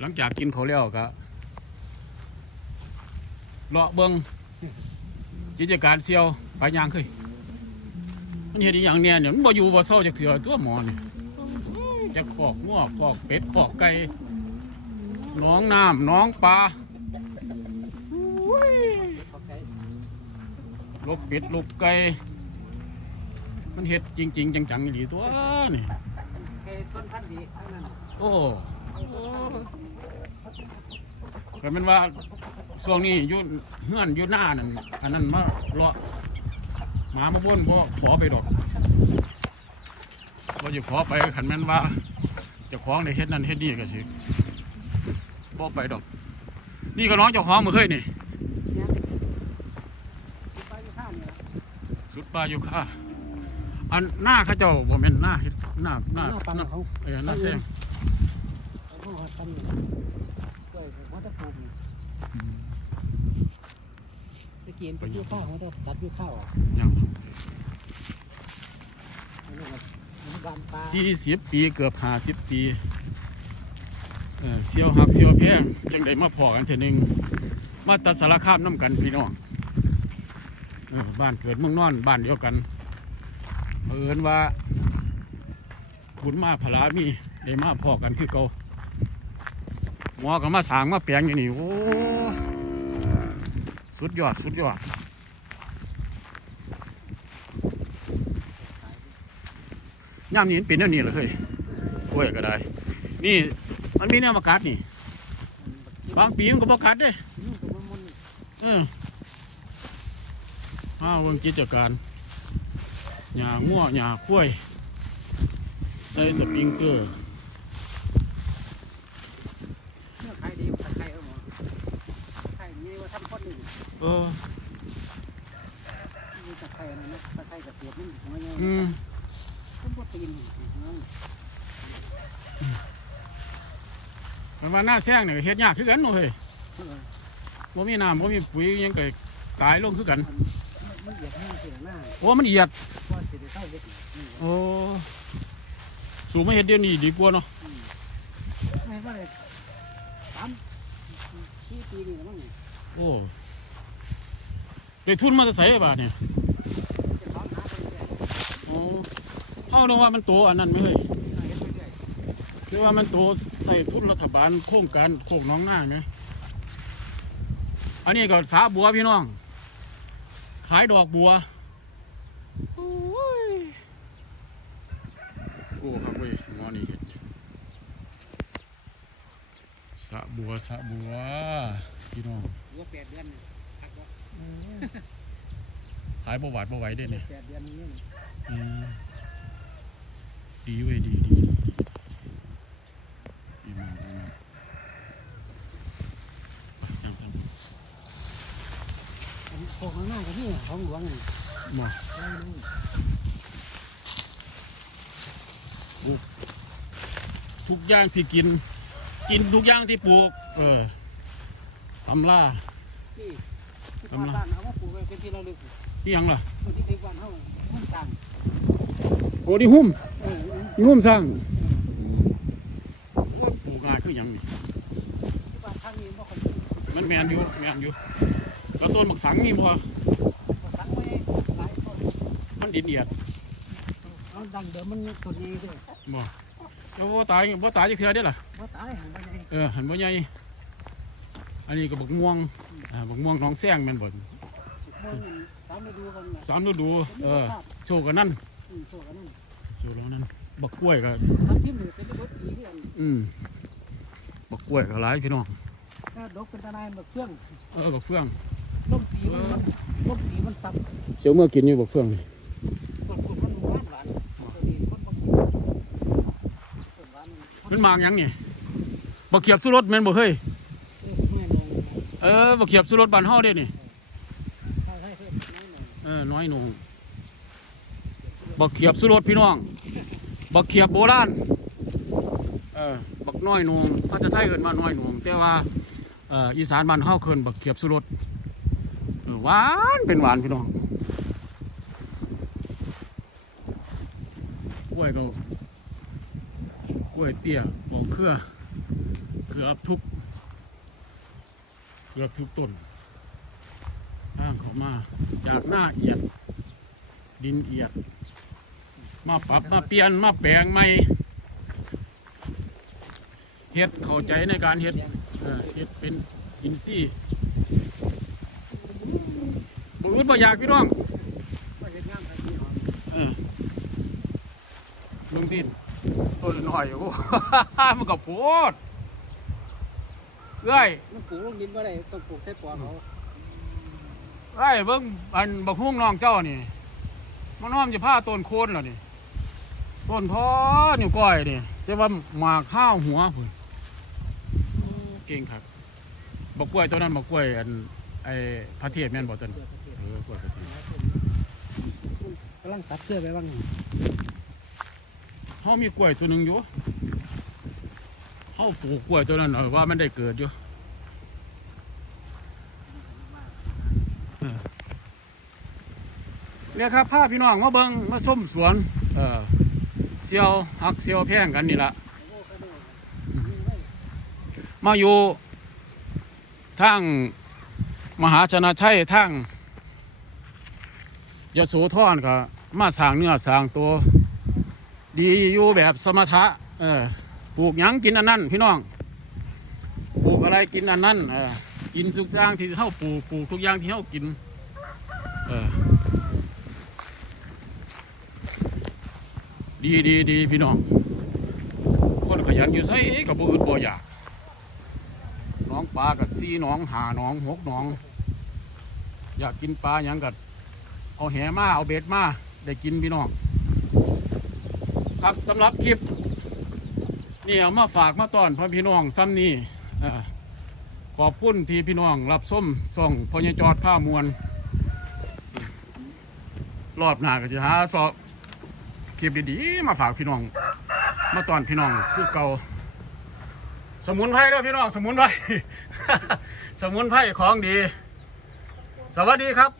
หลังจากกินเขาวแล้วก็เลาะเบิงกิจการเซียวไปยางเคยมันเห็นอย่างเนี้ยเนี่ยมันบ่อยู่บ่เศร้าจากเถื่อตัวหมอนี่จะคอกงัวคอกเป็ดคอกไก่น้องน้ำน้องปลาลูกเป็ดลูกไก่มันเห็ดจริงๆจังๆอีหลีตัวนี่โอ้ ก็เป็นว่าช่วงนี้อยุ่เฮือนอยู่หน้านั่นอันนั้นมาเลาะหมามาบ่นบ่ขอไปดอกบ่จะขอไปขันแม่นว่าเจ้าของในเฮ็ดนั่นเฮ็ดนี่ก็สิบ่ไปดอก นี่ก็น้องเจ้าของมาเคยนี่เนี่ยไปอยู่ข้างเนี่ สุดปลาอยู่ค่ะ อันหน้าเขาเจ้าบ่แม่นหน้าเฮ็ดหน้าหน้าหน้าหน้าเขาเออหน้าแซง เขาทำอยู่ก็วัตถุภูมิตะเกียนไปยุ่ข้าวเขาจะตัดยุ่ข้าวอะยังอันนี้ก็มันบานปลาสี่สิบปีเกือบห้าสิบปีเออเสียวหักเสียวแพงจังได้มาพอกันเทอนึงมาตัดสารคามน้ำกันพี่น้องบ้านเกิดเมืองนอนบ้านเดียวกันเผอิญว่าบุญมาพลามีได้มาพอกันคือเก่า หมอก็มาสางมาแปลงอยู่นี่โอ้สุดยอดสุดยอดย่ามนี้เป็นแนวนี้เหรอเฮ้ยกล้วยก็ได้ นี่มันมีแนวมากัดนี่ บางปีมันก็บกัดเด้วมันเออห้าเบิ่งกิจการหญ้างัวหญ้ากล้วยใส่สปริงเกอร์ เนื้อไข่ดีตะไคร้เอาหมอไข่นี่ว่าทำคนหนึ่ง เออมีตะไคร้อะไรนะตะไคร้กับเปียกมันหัวเงี้ยอืมต้นพวกตีนนั่นมันว่าหน้าแซงเนี่ยก็เฮ็ดยากคือกันเนาะเฮ้ยบ่มีน้ำบ่มีปุ๋ยหยังก็ตายลงคือกันมันเหยียดให้เสียหน้าโอ้มันเอียดก็จะได้เข้าเล็กนี่โอ้สูงไม่เฮ็ดเดี๋ยวนี้ดีกว่าเนาะไม่ว่าเลยสามสี่ปีนี่มั้งโอ้ ได้ทุนมาจะใส่บาทเนี่ยจะท้อาเรื่อยโอ้เนึกว่ามันโตอันนั้นไหมเฮ้ยเรื่อยหรือว่ามันโตใส่ทุนรัฐบาลโครงการโคกหน้องหน้าไงอันนี้ก็สาบัวพี่น้อง ขายดอกบัวโอ้ยโอ้ครับเว้ยหมอนี่เห็ดสะบัวสะบัวพี่น้องหัวแปดเดือน ขายบ่หวาดบ่ไหวเด้เนี่ยแปดเดือนนี่อืมดีเว้ยดีดีดีมากดีมากยังทำโคกข้างหน้าก็นี่ของหลวงนี่บ่ทุกอย่างที่กิน กินทุกอย่างที่ปลูก เออตำล่าที่ ที่บ้านบ้านเอามาปลูกไว้เป็นที่ระลึกที่ยังล่ะคนที่เด็กบ้านเฮามันต่างโอ้ที่หุ้มเออที่หุ้มสร้างปลูกง่ายคือหยังนี่ที่บ้านทางนี้บ่ค่อยมีมันแมนอยู่แมนอยู่แล้วต้นหมักสังมีบ่ก็สังไว้หลายต้นมันดินเอียดเอาดังเดิมมันต้นใหญ่เด้อบ่แล้วบ่ตายบ่ตายจักเทื่อเด้ล่ะบ่ตายหันบ่ใหญ่เออหันบ่ใหญ่ อันนี้ก็บักม่วงอ่าบักม่วงหน้องแซงแม่นบ่ม่วงสามฤดูกันน่ะสามฤดูเออโชว์กันนั่นอืมโชคกันนั่นโชว์แล้วนั่นบักกล้วยก็ทำทิมนี่เป็นระบบปีคือกันอืมบักกล้วยก็หลายพี่น้องถ้าดอกเป็นตะนายแบบเครื่องเออบักเฟืองต้มปีมันมันต้มปีมันซับเสียวเมื่อกินอยู่บักเฟืองนี่ต้นคุณมันหวานหวานตัวนี้คนบ่กินต้นหวานมันมากหยังนี่บักเขียบสุรสแม่นบ่เฮ้ยเออแม่นอง เออบักเขียบสุรสบานเฮาเด้นี่ใช่ใช่ใช่น้อยหน่อยเออน้อยหนูบักเขียบสุรสพี่น้องบักเขียบโบราณเออบักน้อยหนูภาษาไทยเอิ้นว่าน้อยหนูแต่ว่าเอ่ออีสานบ้านเฮาเอิ้นบักเขียบสุรสหวานเป็นหวานพี่น้องกล้วยก็กล้วยเตี้ยบอกเครือเครือกือบทุก กือบทุกต้นทางเขามาจากหน้าเอียด ดินเอียด มาปรับมาเปลี่ยนมาแปลงใหม่เฮ็ดเข้าใจในการเฮ็ดเฮ็ดเป็นอินซี่บ่อึดบ่อยากพี่น้องเฮ็ดงานไปที่หอมเออเบิ่งดินต้นหน้อยโอ้มันก็โพด เอ้ยมันปลูกลงดินบ่ได้ต้องปลูกใส่ปอเขาเอ้ยเบิ่งอันบักฮุ้งน้องเจ้านี่มันน้อมจะพาต้นโคนแล้วนี่ต้นท้อนิ้วก้อยนี่แต่ว่าหมากข้าวหัวพุ่นเก่งครับบักกล้วยตัวนั้นบักกล้วยอันไอ้พระเทพแม่นบ่ต้นเกิดประเทศเออกล้วยพระเทพกำลังตัดเสื้อไปบ้างเฮามีกล้วยตัวหนึงอยู่ เฮาปลูกกล้วยตัวนั้นเอาว่ามันได้เกิดอยู่เนี่ยครับพาพี่น้องมาเบิงมาส้มสวน เออเซียวหักเซียวแพงกันนี่ละมาอยู่ทางมหาชนะชัยทางยโสธรก็มาสร้างเนื้อสร้างตัว ดีอยู่แบบสมถะ เออ ปลูกหยังกินอันนั้นพี่น้อง ปลูกอะไรกินอันนั้นเออกินทุกอย่างที่เฮาปลูกปลูกทุกอย่างที่เฮากินเออดีดีดีพี่น้อง คนขยันอยู่ไสกับบ่อึดบ่อยากน้องปลากับซีน้องหาน้องหกน้อง อยากกินปลาหยังกัดเอาแหมาเอาเบ็ดมาได้กินพี่น้อง ครับสำหรับคลิป นี่เอามาฝากมาต้อนพ่อพี่น้องซ้ำนี่ขอบคุณที่พี่น้องรับส้มส่งพญจอดผ้ามวลรอบหน้าก็จะหาสอบคลิปดีๆมาฝากพี่น้อง มาตอนพี่น้องคือเก่าสมุนไพรด้วยพี่น้องสมุนไพรสมุนไพรของดี สวัสดีครับ